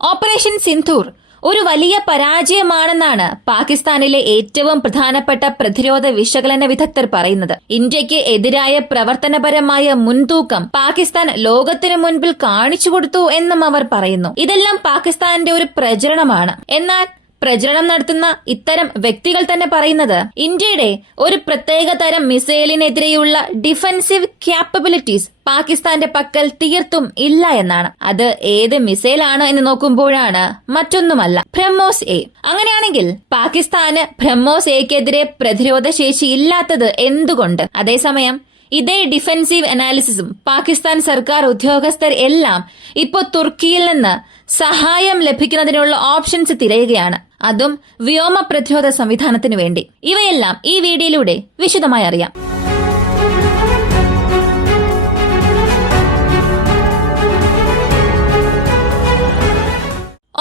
Operation Sindoor ഒരു വലിയ പരാജയമാണെന്നാണ് പാകിസ്ഥാനിലെ ഏറ്റവും പ്രധാനപ്പെട്ട പ്രതിരോധ വിശകലന വിദഗ്ധർ പറയുന്നത്. ഇന്ത്യക്ക് എതിരായ പ്രവർത്തനപരമായ മുൻതൂക്കം പാകിസ്ഥാൻ ലോകത്തിനു മുൻപിൽ കാണിച്ചു കൊടുത്തു എന്നും അവർ പറയുന്നു. ഇതെല്ലാം പാകിസ്ഥാന്റെ ഒരു പ്രചരണമാണ്. എന്നാൽ പ്രചരണം നടത്തുന്ന ഇത്തരം വ്യക്തികൾ തന്നെ പറയുന്നത് ഇന്ത്യയുടെ ഒരു പ്രത്യേക തരം മിസൈലിനെതിരെയുള്ള ഡിഫൻസീവ് ക്യാപ്പബിലിറ്റീസ് പാകിസ്ഥാന്റെ പക്കൽ തീർത്തും ഇല്ല എന്നാണ്. അത് ഏത് മിസൈലാണ് എന്ന് നോക്കുമ്പോഴാണ് മറ്റൊന്നുമല്ല, ബ്രഹ്മോസ് എ. അങ്ങനെയാണെങ്കിൽ പാകിസ്ഥാന് ബ്രഹ്മോസ് എക്കെതിരെ പ്രതിരോധ ശേഷി ഇല്ലാത്തത് എന്തുകൊണ്ട്? അതേസമയം ഇതേ ഡിഫൻസീവ് അനാലിസിസും പാകിസ്ഥാൻ സർക്കാർ ഉദ്യോഗസ്ഥർ എല്ലാം ഇപ്പോൾ തുർക്കിയിൽ നിന്ന് സഹായം ലഭിക്കുന്നതിനുള്ള ഓപ്ഷൻസ് തിരയുകയാണ്, അതും വ്യോമ പ്രതിരോധ സംവിധാനത്തിനു വേണ്ടി. ഇവയെല്ലാം ഈ വീഡിയോയിലൂടെ വിശദമായി അറിയാം.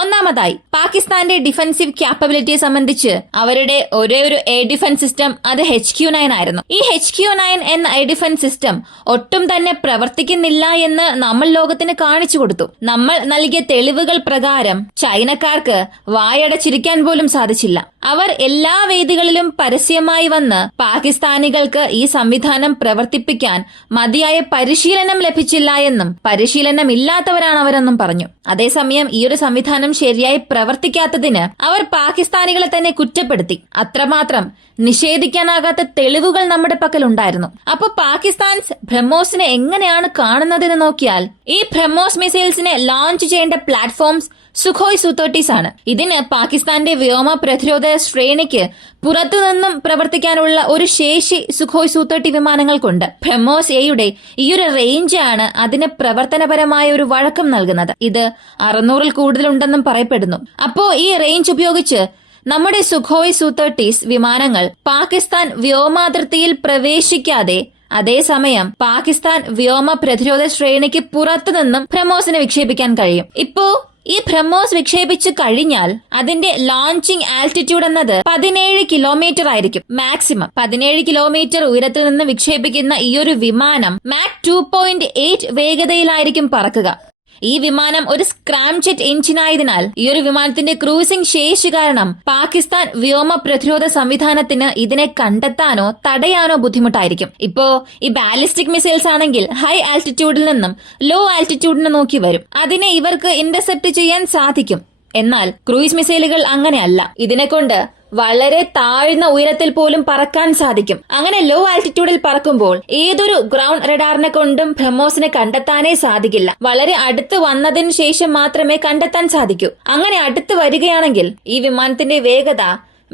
ഒന്നാമതായി പാകിസ്ഥാന്റെ ഡിഫൻസീവ് ക്യാപ്പബിലിറ്റിയെ സംബന്ധിച്ച് അവരുടെ ഒരേ ഒരു എയർ ഡിഫൻസ് സിസ്റ്റം അത് HQ-9 ആയിരുന്നു. ഈ HQ-9 എന്ന എയർ ഡിഫൻസ് സിസ്റ്റം ഒട്ടും തന്നെ പ്രവർത്തിക്കുന്നില്ല എന്ന് നമ്മൾ ലോകത്തിന് കാണിച്ചു കൊടുത്തു. നമ്മൾ നൽകിയ തെളിവുകൾ പ്രകാരം ചൈനക്കാർക്ക് വായടച്ചിരിക്കാൻ പോലും സാധിച്ചില്ല. അവർ എല്ലാ വേദികളിലും പരസ്യമായി വന്ന് പാകിസ്ഥാനികൾക്ക് ഈ സംവിധാനം പ്രവർത്തിപ്പിക്കാൻ മതിയായ പരിശീലനം ലഭിച്ചില്ല എന്നും പരിശീലനം ഇല്ലാത്തവരാണ് അവരെന്നും പറഞ്ഞു. അതേസമയം ഈ ഒരു സംവിധാനം ശരിയായി പ്രവർത്തിക്കാത്തതിന് അവർ പാകിസ്ഥാനികളെ തന്നെ കുറ്റപ്പെടുത്തി. അത്രമാത്രം നിഷേധിക്കാനാകാത്ത തെളിവുകൾ നമ്മുടെ പക്കലുണ്ടായിരുന്നു. അപ്പൊ പാകിസ്ഥാൻ ബ്രഹ്മോസിനെ എങ്ങനെയാണ് കാണുന്നതെന്ന് നോക്കിയാൽ ഈ ബ്രഹ്മോസ് മിസൈൽസിനെ ലോഞ്ച് ചെയ്യേണ്ട പ്ലാറ്റ്ഫോംസ് സുഖോയ് Su-30s ആണ്. ഇതിന് പാകിസ്ഥാന്റെ വ്യോമ പ്രതിരോധ ശ്രേണിക്ക് പുറത്തുനിന്നും പ്രവർത്തിക്കാനുള്ള ഒരു ശേഷി സുഖോയ് Su-30 വിമാനങ്ങൾക്കുണ്ട്. ബ്രഹ്മോസ് എയുടെ ഈയൊരു റേഞ്ചാണ് അതിന് പ്രവർത്തനപരമായ ഒരു വഴക്കം നൽകുന്നത്. ഇത് 600-ൽ കൂടുതലുണ്ടെന്നും പറയപ്പെടുന്നു. അപ്പോ ഈ റേഞ്ച് ഉപയോഗിച്ച് നമ്മുടെ സുഖോയ് Su-30s വിമാനങ്ങൾ പാകിസ്ഥാൻ വ്യോമാതിർത്തിയിൽ പ്രവേശിക്കാതെ അതേസമയം പാകിസ്ഥാൻ വ്യോമ പ്രതിരോധ ശ്രേണിക്ക് പുറത്തുനിന്നും ബ്രഹ്മോസിനെ വിക്ഷേപിക്കാൻ കഴിയും. ഇപ്പോ ഈ ബ്രഹ്മോസ് വിക്ഷേപിച്ചു കഴിഞ്ഞാൽ അതിന്റെ ലോഞ്ചിങ് ആൾട്ടിറ്റ്യൂഡ് എന്നത് 17 കിലോമീറ്റർ ആയിരിക്കും. മാക്സിമം 17 കിലോമീറ്റർ ഉയരത്തിൽ നിന്ന് വിക്ഷേപിക്കുന്ന ഈ ഒരു വിമാനം മാക് 2.8 വേഗതയിലായിരിക്കും പറക്കുക. ഈ വിമാനം ഒരു സ്ക്രാംജെറ്റ് എഞ്ചിനായതിനാൽ ഈ ഒരു വിമാനത്തിന്റെ ക്രൂസിംഗ് ശേഷി കാരണം പാകിസ്ഥാൻ വ്യോമ പ്രതിരോധ സംവിധാനത്തിന് ഇതിനെ കണ്ടെത്താനോ തടയാനോ ബുദ്ധിമുട്ടായിരിക്കും. ഇപ്പോ ഈ ബാലിസ്റ്റിക് മിസൈൽസ് ആണെങ്കിൽ ഹൈ ആൾട്ടിറ്റ്യൂഡിൽ നിന്നും ലോ ആൾട്ടിറ്റ്യൂഡിനെ നോക്കി വരും. അതിനെ ഇവർക്ക് ഇന്റർസെപ്റ്റ് ചെയ്യാൻ സാധിക്കും. എന്നാൽ ക്രൂയിസ് മിസൈലുകൾ അങ്ങനെയല്ല. ഇതിനെക്കൊണ്ട് വളരെ താഴ്ന്ന ഉയരത്തിൽ പോലും പറക്കാൻ സാധിക്കും. അങ്ങനെ ലോ ആൾട്ടിറ്റ്യൂഡിൽ പറക്കുമ്പോൾ ഏതൊരു ഗ്രൗണ്ട് റഡാറിനെ കൊണ്ടും ബ്രഹ്മോസിനെ കണ്ടെത്താനേ സാധിക്കില്ല. വളരെ അടുത്ത് വന്നതിന് ശേഷം മാത്രമേ കണ്ടെത്താൻ സാധിക്കൂ. അങ്ങനെ അടുത്ത് വരികയാണെങ്കിൽ ഈ വിമാനത്തിന്റെ വേഗത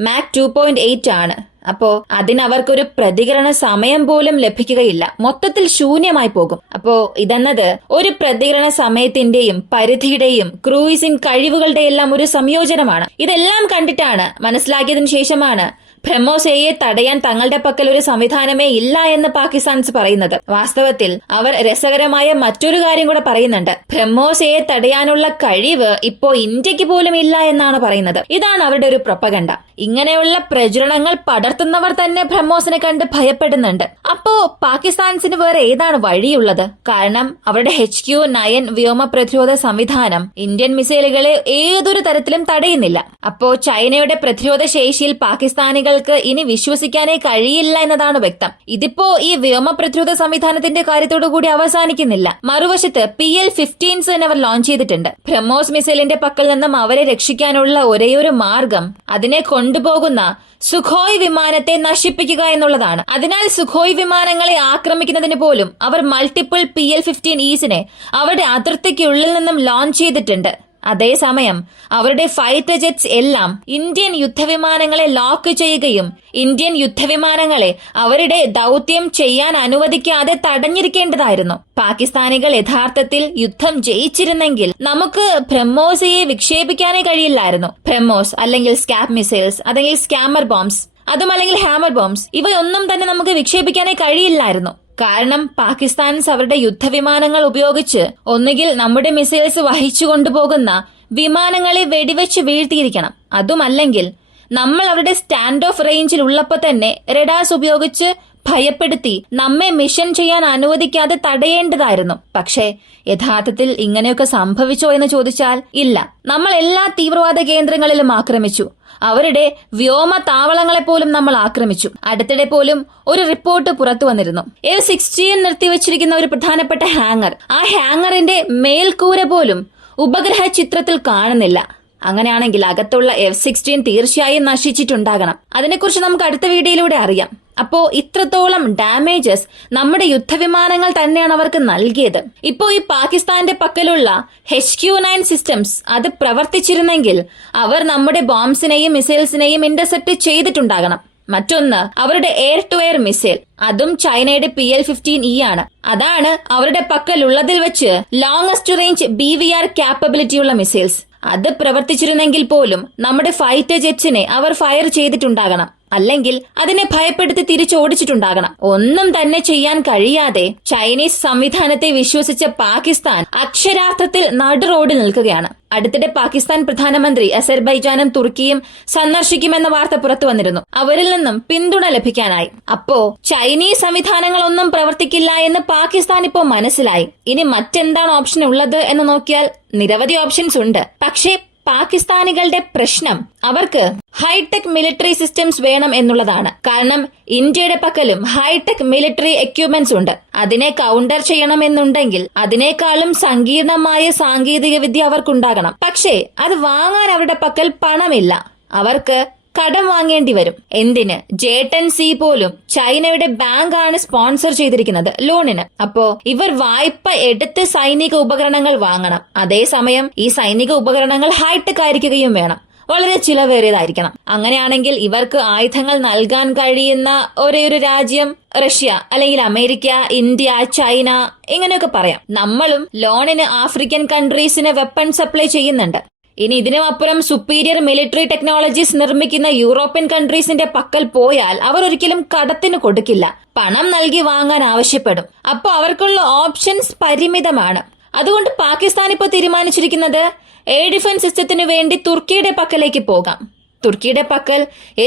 മാക് 2.8 ആണ്. അപ്പോ അതിനവർക്കൊരു പ്രതികരണ സമയം പോലും ലഭിക്കുകയില്ല. മൊത്തത്തിൽ ശൂന്യമായി പോകും. അപ്പോ ഇതെന്നത് ഒരു പ്രതികരണ സമയത്തിന്റെയും പരിധിയുടെയും ക്രൂയിസിംഗ് കഴിവുകളുടെ എല്ലാം ഒരു സംയോജനമാണ്. ഇതെല്ലാം കണ്ടിട്ടാണ് മനസ്സിലാക്കിയതിനു ശേഷമാണ് ബ്രഹ്മോസ് എയെ തടയാൻ തങ്ങളുടെ പക്കൽ ഒരു സംവിധാനമേ ഇല്ല എന്ന് പാകിസ്ഥാൻസ് പറയുന്നത്. വാസ്തവത്തിൽ അവർ രസകരമായ മറ്റൊരു കാര്യം കൂടെ പറയുന്നുണ്ട്. ബ്രഹ്മോസ് എയെ തടയാനുള്ള കഴിവ് ഇപ്പോ ഇന്ത്യക്ക് പോലും ഇല്ല എന്നാണ് പറയുന്നത്. ഇതാണ് അവരുടെ ഒരു പ്രൊപ്പഗണ്ട. ഇങ്ങനെയുള്ള പ്രചരണങ്ങൾ പടർത്തുന്നവർ തന്നെ ബ്രഹ്മോസിനെ കണ്ട് ഭയപ്പെടുന്നുണ്ട്. അപ്പോ പാകിസ്ഥാൻസിന് വേറെ ഏതാണ് വഴിയുള്ളത്? കാരണം അവരുടെ HQ-9 വ്യോമ പ്രതിരോധ സംവിധാനം ഇന്ത്യൻ മിസൈലുകളെ ഏതൊരു തരത്തിലും തടയുന്നില്ല. അപ്പോ ചൈനയുടെ പ്രതിരോധ ശേഷിയിൽ പാകിസ്ഥാനികൾ ഇനി വിശ്വസിക്കാനേ കഴിയില്ല എന്നതാണ് വ്യക്തം. ഇതിപ്പോ ഈ വ്യോമ പ്രതിരോധ സംവിധാനത്തിന്റെ കാര്യത്തോടു കൂടി അവസാനിക്കുന്നില്ല. മറുവശത്ത് PL-15s അവർ ലോഞ്ച് ചെയ്തിട്ടുണ്ട്. ബ്രഹ്മോസ് മിസൈലിന്റെ പക്കൽ നിന്നും അവരെ രക്ഷിക്കാനുള്ള ഒരേയൊരു മാർഗം അതിനെ കൊണ്ടുപോകുന്ന സുഖോയ് വിമാനത്തെ നശിപ്പിക്കുക എന്നുള്ളതാണ്. അതിനാൽ സുഖോയ് വിമാനങ്ങളെ ആക്രമിക്കുന്നതിന് പോലും അവർ മൾട്ടിപ്പിൾ PL-15Es അവരുടെ അതിർത്തിക്കുള്ളിൽ നിന്നും ലോഞ്ച് ചെയ്തിട്ടുണ്ട്. അതേസമയം അവരുടെ ഫൈറ്റർ ജെറ്റ്സ് എല്ലാം ഇന്ത്യൻ യുദ്ധവിമാനങ്ങളെ ലോക്ക് ചെയ്യുകയും ഇന്ത്യൻ യുദ്ധവിമാനങ്ങളെ അവരുടെ ദൌത്യം ചെയ്യാൻ അനുവദിക്കാതെ തടഞ്ഞിരിക്കേണ്ടതായിരുന്നു. പാകിസ്ഥാനികൾ യഥാർത്ഥത്തിൽ യുദ്ധം ജയിച്ചിരുന്നെങ്കിൽ നമുക്ക് ബ്രഹ്മോസയെ വിക്ഷേപിക്കാനേ കഴിയില്ലായിരുന്നു. ബ്രഹ്മോസ് അല്ലെങ്കിൽ സ്കാപ് മിസൈൽസ് അല്ലെങ്കിൽ സ്കാമർ ബോംബ്സ് അതുമല്ലെങ്കിൽ ഹാമർ ബോംബ്സ് ഇവയൊന്നും തന്നെ നമുക്ക് വിക്ഷേപിക്കാനേ കഴിയില്ലായിരുന്നു. കാരണം പാകിസ്ഥാൻസ് അവരുടെ യുദ്ധവിമാനങ്ങൾ ഉപയോഗിച്ച് ഒന്നുകിൽ നമ്മുടെ മിസൈൽസ് വഹിച്ചു കൊണ്ടുപോകുന്ന വിമാനങ്ങളെ വെടിവെച്ച് വീഴ്ത്തിയിരിക്കണം. അതുമല്ലെങ്കിൽ നമ്മൾ അവരുടെ സ്റ്റാൻഡ് ഓഫ് റേഞ്ചിൽ ഉള്ളപ്പോൾ തന്നെ റഡാർസ് ഉപയോഗിച്ച് ഭയപ്പെടുത്തി നമ്മെ മിഷൻ ചെയ്യാൻ അനുവദിക്കാതെ തടയേണ്ടതായിരുന്നു. പക്ഷേ യഥാർത്ഥത്തിൽ ഇങ്ങനെയൊക്കെ സംഭവിച്ചോ എന്ന് ചോദിച്ചാൽ ഇല്ല. നമ്മൾ എല്ലാ തീവ്രവാദ കേന്ദ്രങ്ങളിലും ആക്രമിച്ചു. അവരുടെ വ്യോമ താവളങ്ങളെപ്പോലും നമ്മൾ ആക്രമിച്ചു. അടുത്തിടെ പോലും ഒരു റിപ്പോർട്ട് പുറത്തു വന്നിരുന്നു. F-16 നിർത്തിവച്ചിരിക്കുന്ന ഒരു പ്രധാനപ്പെട്ട ഹാങ്ങർ, ആ ഹാങ്ങറിന്റെ മേൽക്കൂര പോലും ഉപഗ്രഹ ചിത്രത്തിൽ കാണുന്നില്ല. അങ്ങനെയാണെങ്കിൽ അകത്തുള്ള F-16 തീർച്ചയായും നശിച്ചിട്ടുണ്ടാകണം. അതിനെക്കുറിച്ച് നമുക്ക് അടുത്ത വീഡിയോയിലൂടെ അറിയാം. അപ്പോ ഇത്രത്തോളം ഡാമേജസ് നമ്മുടെ യുദ്ധവിമാനങ്ങൾ തന്നെയാണ് അവർക്ക് നൽകിയത്. ഇപ്പോ ഈ പാകിസ്ഥാന്റെ പക്കലുള്ള HQ-9 സിസ്റ്റംസ് അത് പ്രവർത്തിച്ചിരുന്നെങ്കിൽ അവർ നമ്മുടെ ബോംബ്സിനെയും മിസൈൽസിനെയും ഇന്റർസെപ്റ്റ് ചെയ്തിട്ടുണ്ടാകണം. മറ്റൊന്ന് അവരുടെ എയർ ടു എയർ മിസൈൽ, അതും ചൈനയുടെ PL-15E ആണ്. അതാണ് അവരുടെ പക്കലുള്ളതിൽ വെച്ച് ലോങ്സ്റ്റ് റേഞ്ച് BVR ക്യാപ്പബിലിറ്റിയുള്ള മിസൈൽസ്. അത് പ്രവർത്തിച്ചിരുന്നെങ്കിൽ പോലും നമ്മുടെ ഫൈറ്റർ ജെറ്റ്സിനെ അവർ ഫയർ ചെയ്തിട്ടുണ്ടാകണം, അല്ലെങ്കിൽ അതിനെ ഭയപ്പെടുത്തി തിരിച്ചോടിച്ചിട്ടുണ്ടാകണം. ഒന്നും തന്നെ ചെയ്യാൻ കഴിയാതെ ചൈനീസ് സംവിധാനത്തെ വിശ്വസിച്ച പാകിസ്ഥാൻ അക്ഷരാർത്ഥത്തിൽ നടു റോഡിൽ നിൽക്കുകയാണ്. അടുത്തിടെ പാകിസ്ഥാൻ പ്രധാനമന്ത്രി അസർബൈജാനും തുർക്കിയും സന്ദർശിക്കുമെന്ന വാർത്ത പുറത്തു വന്നിരുന്നു. അവരിൽ നിന്നും പിന്തുണ ലഭിക്കാനായി. അപ്പോ ചൈനീസ് സംവിധാനങ്ങളൊന്നും പ്രവർത്തിക്കില്ല എന്ന് പാകിസ്ഥാൻ ഇപ്പോൾ മനസ്സിലായി. ഇനി മറ്റെന്താണ് ഓപ്ഷൻ ഉള്ളത് എന്ന് നോക്കിയാൽ നിരവധി ഓപ്ഷൻസ് ഉണ്ട്. പക്ഷേ പാകിസ്ഥാനികളുടെ പ്രശ്നം അവർക്ക് ഹൈടെക് മിലിറ്ററി സിസ്റ്റംസ് വേണം എന്നുള്ളതാണ്. കാരണം ഇന്ത്യയുടെ പക്കലും ഹൈടെക് മിലിറ്ററി എക്യുപ്മെന്റ്സ് ഉണ്ട്. അതിനെ കൗണ്ടർ ചെയ്യണമെന്നുണ്ടെങ്കിൽ അതിനേക്കാളും സങ്കീർണമായ സാങ്കേതിക വിദ്യ അവർക്കുണ്ടാകണം. പക്ഷേ അത് വാങ്ങാൻ അവരുടെ പക്കൽ പണമില്ല. അവർക്ക് കടം വാങ്ങേണ്ടി വരും. എന്തിന്? J-10C പോലും ചൈനയുടെ ബാങ്കാണ് സ്പോൺസർ ചെയ്തിരിക്കുന്നത് ലോണിന്. അപ്പോ ഇവർ വായ്പ എടുത്ത് സൈനിക ഉപകരണങ്ങൾ വാങ്ങണം. അതേസമയം ഈ സൈനിക ഉപകരണങ്ങൾ ഹൈടെക് ആയിരിക്കുകയും വേണം, വളരെ ചിലവേറിയതായിരിക്കണം. അങ്ങനെയാണെങ്കിൽ ഇവർക്ക് ആയുധങ്ങൾ നൽകാൻ കഴിയുന്ന ഒരേയൊരു രാജ്യം റഷ്യ, അല്ലെങ്കിൽ അമേരിക്ക, ഇന്ത്യ, ചൈന, ഇങ്ങനെയൊക്കെ പറയാം. നമ്മളും ലോണിന് ആഫ്രിക്കൻ കൺട്രീസിന് വെപ്പൺ സപ്ലൈ ചെയ്യുന്നുണ്ട്. ഇനി ഇതിനും അപ്പുറം സുപ്പീരിയർ മിലിറ്ററി ടെക്നോളജീസ് നിർമ്മിക്കുന്ന യൂറോപ്യൻ കൺട്രീസിന്റെ പക്കൽ പോയാൽ അവർ ഒരിക്കലും കടത്തിന് കൊടുക്കില്ല, പണം നൽകി വാങ്ങാൻ ആവശ്യപ്പെടും. അപ്പോൾ അവർക്കുള്ള ഓപ്ഷൻസ് പരിമിതമാണ്. അതുകൊണ്ട് പാകിസ്ഥാൻ ഇപ്പോൾ തീരുമാനിച്ചിരിക്കുന്നത് എയർ ഡിഫൻസ് സിസ്റ്റത്തിന് വേണ്ടി തുർക്കിയുടെ പക്കലേക്ക് പോകാം. തുർക്കിയുടെ പക്കൽ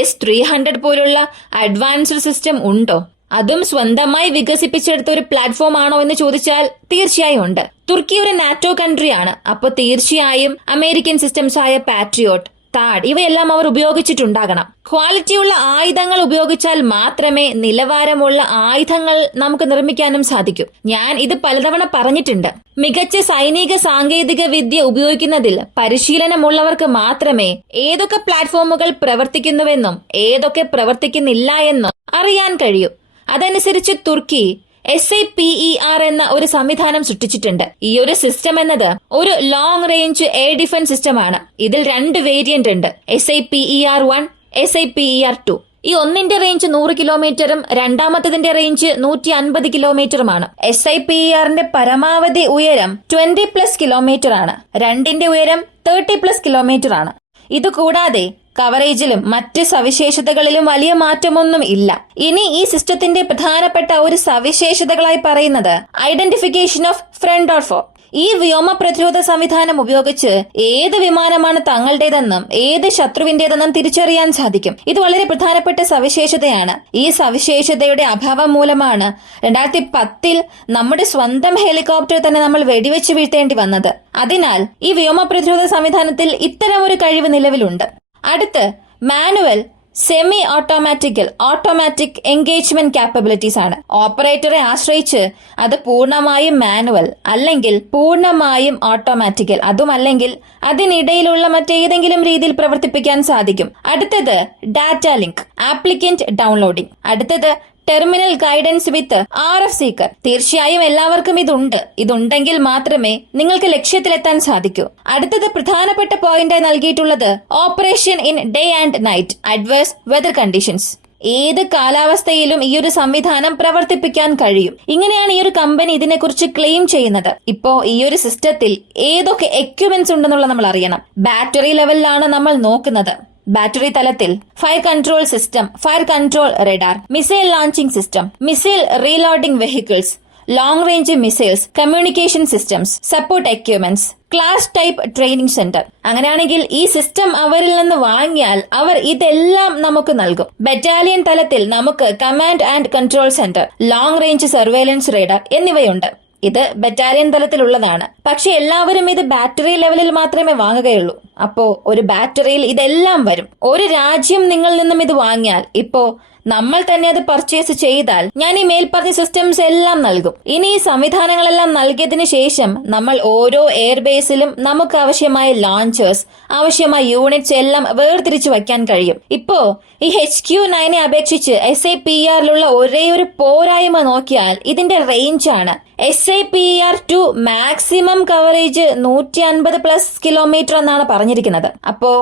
S-300 പോലുള്ള അഡ്വാൻസ്ഡ് സിസ്റ്റം ഉണ്ടോ? അതും സ്വന്തമായി വികസിപ്പിച്ചെടുത്ത ഒരു പ്ലാറ്റ്ഫോം ആണോ എന്ന് ചോദിച്ചാൽ തീർച്ചയായും ഉണ്ട്. തുർക്കി ഒരു നാറ്റോ കൺട്രിയാണ്. അപ്പോൾ തീർച്ചയായും അമേരിക്കൻ സിസ്റ്റംസ് ആയ പാട്രിയോട്ട്, താഡ് ഇവയെല്ലാം അവർ ഉപയോഗിച്ചിട്ടുണ്ടാകണം. ക്വാളിറ്റിയുള്ള ആയുധങ്ങൾ ഉപയോഗിച്ചാൽ മാത്രമേ നിലവാരമുള്ള ആയുധങ്ങൾ നമുക്ക് നിർമ്മിക്കാനും സാധിക്കൂ. ഞാൻ ഇത് പലതവണ പറഞ്ഞിട്ടുണ്ട്. മികച്ച സൈനിക സാങ്കേതിക വിദ്യ ഉപയോഗിക്കുന്നതിൽ പരിശീലനമുള്ളവർക്ക് മാത്രമേ ഏതൊക്കെ പ്ലാറ്റ്ഫോമുകൾ പ്രവർത്തിക്കുന്നുവെന്നും ഏതൊക്കെ പ്രവർത്തിക്കുന്നില്ല എന്നും അറിയാൻ കഴിയൂ. അതനുസരിച്ച് തുർക്കി SAPER എന്ന ഒരു സംവിധാനം സൃഷ്ടിച്ചിട്ടുണ്ട്. ഈ ഒരു സിസ്റ്റം എന്നത് ഒരു ലോങ് റേഞ്ച് എയർ ഡിഫൻസ് സിസ്റ്റമാണ്. ഇതിൽ 2 വേരിയന്റ് ഉണ്ട്, SAPER-1, SAPER-2. ഈ ഒന്നിന്റെ റേഞ്ച് 100 കിലോമീറ്ററും രണ്ടാമത്തതിന്റെ റേഞ്ച് 150 കിലോമീറ്ററുമാണ്. SAPER-ന്റെ പരമാവധി ഉയരം 20+ കിലോമീറ്റർ ആണ്. 2ന്റെ ഉയരം 30+ കിലോമീറ്റർ ആണ്. ഇതുകൂടാതെ കവറേജിലും മറ്റ് സവിശേഷതകളിലും വലിയ മാറ്റമൊന്നും ഇല്ല. ഇനി ഈ സിസ്റ്റത്തിന്റെ പ്രധാനപ്പെട്ട ഒരു സവിശേഷതകളായി പറയുന്നത് ഐഡന്റിഫിക്കേഷൻ ഓഫ് ഫ്രണ്ട് ഓർ ഫോ. ഈ വ്യോമ പ്രതിരോധ സംവിധാനം ഉപയോഗിച്ച് ഏത് വിമാനമാണ് തങ്ങളുടേതെന്നും ഏത് ശത്രുവിന്റേതെന്നും തിരിച്ചറിയാൻ സാധിക്കും. ഇത് വളരെ പ്രധാനപ്പെട്ട സവിശേഷതയാണ്. ഈ സവിശേഷതയുടെ അഭാവം മൂലമാണ് 2010 നമ്മുടെ സ്വന്തം ഹെലികോപ്റ്റർ തന്നെ നമ്മൾ വെടിവെച്ച് വീഴ്ത്തേണ്ടി വന്നത്. അതിനാൽ ഈ വ്യോമ പ്രതിരോധ സംവിധാനത്തിൽ ഇത്തരം ഒരു കഴിവ് നിലവിലുണ്ട്. അടുത്ത് manual semi automatic engagement capabilities ആണ്. ഓപ്പറേറ്ററെ ആശ്രയിച്ച് അത് പൂർണ്ണമായും മാനുവൽ അല്ലെങ്കിൽ പൂർണ്ണമായും ഓട്ടോമാറ്റിക്കൽ, അതുമല്ലെങ്കിൽ അതിനിടയിലുള്ള മറ്റേതെങ്കിലും രീതിയിൽ പ്രവർത്തിപ്പിക്കാൻ സാധിക്കും. അടുത്തത് ഡാറ്റ ലിങ്ക്, ആപ്ലിക്കന്റ് ഡൗൺലോഡിംഗ്. അടുത്തത് ടെർമിനൽ ഗൈഡൻസ് വിത്ത് RF സീക്കർ. തീർച്ചയായും എല്ലാവർക്കും ഇതുണ്ടെങ്കിൽ മാത്രമേ നിങ്ങൾക്ക് ലക്ഷ്യത്തിലെത്താൻ സാധിക്കൂ. അടുത്തത് പ്രധാനപ്പെട്ട പോയിന്റായി നൽകിയിട്ടുള്ളത് operation in day and night adverse weather conditions. ഏത് കാലാവസ്ഥയിലും ഈ ഒരു സംവിധാനം പ്രവർത്തിപ്പിക്കാൻ കഴിയും. ഇങ്ങനെയാണ് ഈ ഒരു കമ്പനി ഇതിനെക്കുറിച്ച് ക്ലെയിം ചെയ്യുന്നത്. ഇപ്പോ ഈ ഒരു സിസ്റ്റത്തിൽ ഏതൊക്കെ എക്യുപ്മെന്റ്സ് ഉണ്ടെന്നുള്ള നമ്മൾ അറിയണം. ബാറ്ററി ലെവലിലാണ് നമ്മൾ നോക്കുന്നത്. ബാറ്ററി തലത്തിൽ fire control system, fire control radar, missile launching system, missile reloading vehicles, long range missiles, communication systems, support equipments, class type training centre. അങ്ങനെയാണെങ്കിൽ ഈ സിസ്റ്റം അവരിൽ നിന്ന് വാങ്ങിയാൽ അവർ ഇതെല്ലാം നമുക്ക് നൽകും. ബറ്റാലിയൻ തലത്തിൽ നമുക്ക് command and control centre, long range surveillance radar എന്നിവയുണ്ട്. ഇത് ബറ്റാലിയൻ തലത്തിലുള്ളതാണ്. പക്ഷെ എല്ലാവരും ഇത് ബാറ്ററി ലെവലിൽ മാത്രമേ വാങ്ങുകയുള്ളൂ. അപ്പോ ഒരു ബാറ്ററിയിൽ ഇതെല്ലാം വരും. ഒരു രാജ്യം നിങ്ങളിൽ നിന്നും ഇത് വാങ്ങിയാൽ, ഇപ്പോ നമ്മൾ തന്നെ അത് പർച്ചേസ് ചെയ്താൽ ഞാൻ ഈ മേൽപ്പറഞ്ഞ സിസ്റ്റംസ് എല്ലാം നൽകും. ഇനി ഈ സംവിധാനങ്ങളെല്ലാം നൽകിയതിനു ശേഷം നമ്മൾ ഓരോ എയർബേസിലും നമുക്ക് ആവശ്യമായ ലോഞ്ചേഴ്സ്, ആവശ്യമായ യൂണിറ്റ്സ് എല്ലാം വേർതിരിച്ചു വയ്ക്കാൻ കഴിയും. ഇപ്പോ ഈ HQ9 അപേക്ഷിച്ച് SAPERലുള്ള ഒരേ ഒരു പോരായ്മ നോക്കിയാൽ ഇതിന്റെ റേഞ്ച് ആണ്. SAPER2 മാക്സിമം കവറേജ് 150+ കിലോമീറ്റർ എന്നാണ് പറഞ്ഞിരിക്കുന്നത്. അപ്പോ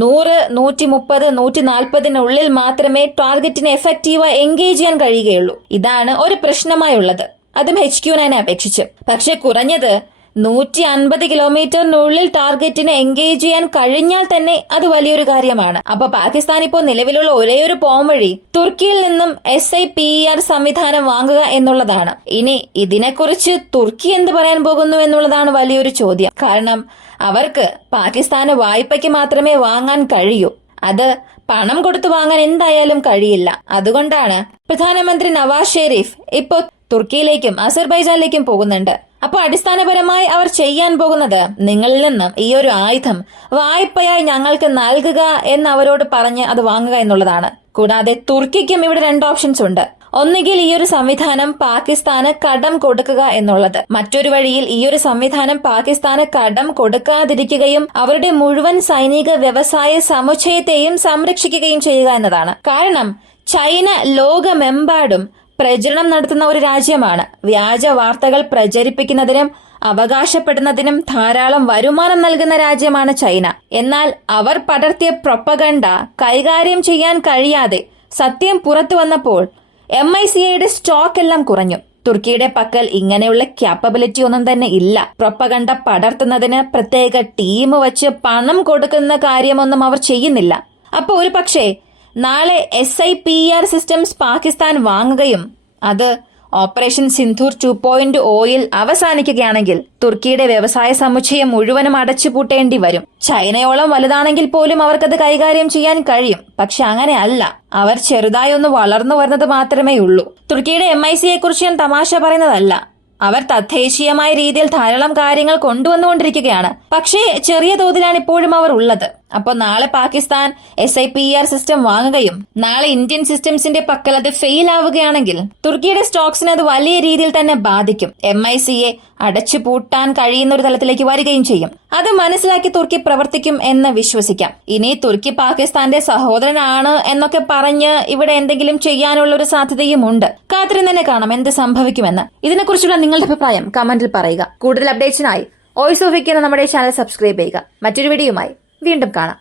100, 130, 140 മാത്രമേ ടാർഗറ്റിനെ എഫക്റ്റീവായി എൻഗേജ് ചെയ്യാൻ കഴിയുകയുള്ളൂ. ഇതാണ് ഒരു പ്രശ്നമായുള്ളത്, അതും HQ9 അപേക്ഷിച്ച്. പക്ഷെ കുറഞ്ഞത് 150 കിലോമീറ്ററിനുള്ളിൽ ടാർഗറ്റിനെ എൻഗേജ് ചെയ്യാൻ കഴിഞ്ഞാൽ തന്നെ അത് വലിയൊരു കാര്യമാണ്. അപ്പൊ പാകിസ്ഥാൻ ഇപ്പോൾ നിലവിലുള്ള ഒരേ ഒരു പോംവഴി തുർക്കിയിൽ നിന്നും SAPER സംവിധാനം വാങ്ങുക എന്നുള്ളതാണ്. ഇനി ഇതിനെക്കുറിച്ച് തുർക്കി എന്ത് പറയാൻ പോകുന്നു എന്നുള്ളതാണ് വലിയൊരു ചോദ്യം. കാരണം അവർക്ക് പാകിസ്ഥാന് വായ്പയ്ക്ക് മാത്രമേ വാങ്ങാൻ കഴിയൂ. അത് പണം കൊടുത്തു വാങ്ങാൻ എന്തായാലും കഴിയില്ല. അതുകൊണ്ടാണ് പ്രധാനമന്ത്രി നവാസ് ഷെരീഫ് ഇപ്പോ തുർക്കിയിലേക്കും അസർബൈജാനിലേക്കും പോകുന്നുണ്ട്. അപ്പൊ അടിസ്ഥാനപരമായി അവർ ചെയ്യാൻ പോകുന്നത് നിങ്ങളിൽ നിന്നും ഈ ഒരു ആയുധം വായ്പയായി ഞങ്ങൾക്ക് നൽകുക എന്ന് അവരോട് പറഞ്ഞ് അത് വാങ്ങുക എന്നുള്ളതാണ്. കൂടാതെ തുർക്കിക്കും ഇവിടെ 2 ഓപ്ഷൻസ് ഉണ്ട്. ഒന്നുകിൽ ഈ ഒരു സംവിധാനം പാകിസ്ഥാന് കടം കൊടുക്കുക എന്നുള്ളത്, മറ്റൊരു വഴിയിൽ ഈ ഒരു സംവിധാനം പാകിസ്ഥാന് കടം കൊടുക്കാതിരിക്കുകയും അവരുടെ മുഴുവൻ സൈനിക വ്യവസായ സമുച്ചയത്തെയും സംരക്ഷിക്കുകയും ചെയ്യുക എന്നതാണ്. കാരണം ചൈന ലോകമെമ്പാടും പ്രചരണം നടത്തുന്ന ഒരു രാജ്യമാണ്. വ്യാജ വാർത്തകൾ പ്രചരിപ്പിക്കുന്നതിനും അവകാശപ്പെടുന്നതിനും ധാരാളം വരുമാനം നൽകുന്ന രാജ്യമാണ് ചൈന. എന്നാൽ അവർ പടർത്തിയ പ്രൊപ്പഗണ്ട കൈകാര്യം ചെയ്യാൻ കഴിയാതെ സത്യം പുറത്തു വന്നപ്പോൾ MICയുടെ സ്റ്റോക്ക് എല്ലാം കുറഞ്ഞു. തുർക്കിയുടെ പക്കൽ ഇങ്ങനെയുള്ള ക്യാപ്പബിലിറ്റി ഒന്നും തന്നെ ഇല്ല. പ്രൊപ്പഗണ്ട പടർത്തുന്നതിന് പ്രത്യേക ടീം വച്ച് പണം കൊടുക്കുന്ന കാര്യമൊന്നും അവർ ചെയ്യുന്നില്ല. അപ്പോൾ ഒരു പക്ഷേ നാളെ SIPER സിസ്റ്റംസ് പാകിസ്ഥാൻ വാങ്ങുകയും അത് ഓപ്പറേഷൻ സിന്ധൂർ 2.0 അവസാനിക്കുകയാണെങ്കിൽ തുർക്കിയുടെ വ്യവസായ സമുച്ചയം മുഴുവനും അടച്ചുപൂട്ടേണ്ടി വരും. ചൈനയോളം വലുതാണെങ്കിൽ പോലും അവർക്കത് കൈകാര്യം ചെയ്യാൻ കഴിയും. പക്ഷെ അങ്ങനെ അല്ല, അവർ ചെറുതായി ഒന്ന് വളർന്നു വരുന്നത് മാത്രമേ ഉള്ളൂ. തുർക്കിയുടെ MICയെ കുറിച്ച് ഞാൻ തമാശ പറയുന്നതല്ല. അവർ തദ്ദേശീയമായ രീതിയിൽ ധാരാളം കാര്യങ്ങൾ കൊണ്ടുവന്നുകൊണ്ടിരിക്കുകയാണ്. പക്ഷേ ചെറിയ തോതിലാണ് ഇപ്പോഴും അവർ ഉള്ളത്. അപ്പോൾ നാളെ പാകിസ്ഥാൻ SIPER സിസ്റ്റം വാങ്ങുകയും നാളെ ഇന്ത്യൻ സിസ്റ്റംസിന്റെ പക്കൽ അത് ഫെയിൽ ആവുകയാണെങ്കിൽ തുർക്കിയുടെ സ്റ്റോക്സിനെ അത് വലിയ രീതിയിൽ തന്നെ ബാധിക്കും. MICയെ അടച്ചു പൂട്ടാൻ കഴിയുന്ന ഒരു തലത്തിലേക്ക് വരികയും ചെയ്യും. അത് മനസ്സിലാക്കി തുർക്കി പ്രവർത്തിക്കും എന്ന് വിശ്വസിക്കാം. ഇനി തുർക്കി പാകിസ്ഥാന്റെ സഹോദരനാണ് എന്നൊക്കെ പറഞ്ഞ് ഇവിടെ എന്തെങ്കിലും ചെയ്യാനുള്ള ഒരു സാധ്യതയും ഉണ്ട്. കാത്തിരുന്ന് തന്നെ കാണാം എന്ത് സംഭവിക്കുമെന്ന്. ഇതിനെക്കുറിച്ചുള്ള നിങ്ങളുടെ അഭിപ്രായം കമന്റിൽ പറയുക. കൂടുതൽ അപ്ഡേറ്റ്സിനായി വോയിസ് ഓഫ് ഇന്ത്യ എന്ന നമ്മുടെ ചാനൽ സബ്സ്ക്രൈബ് ചെയ്യുക. മറ്റൊരു വീഡിയോയുമായി വീണ്ടും കാണാം.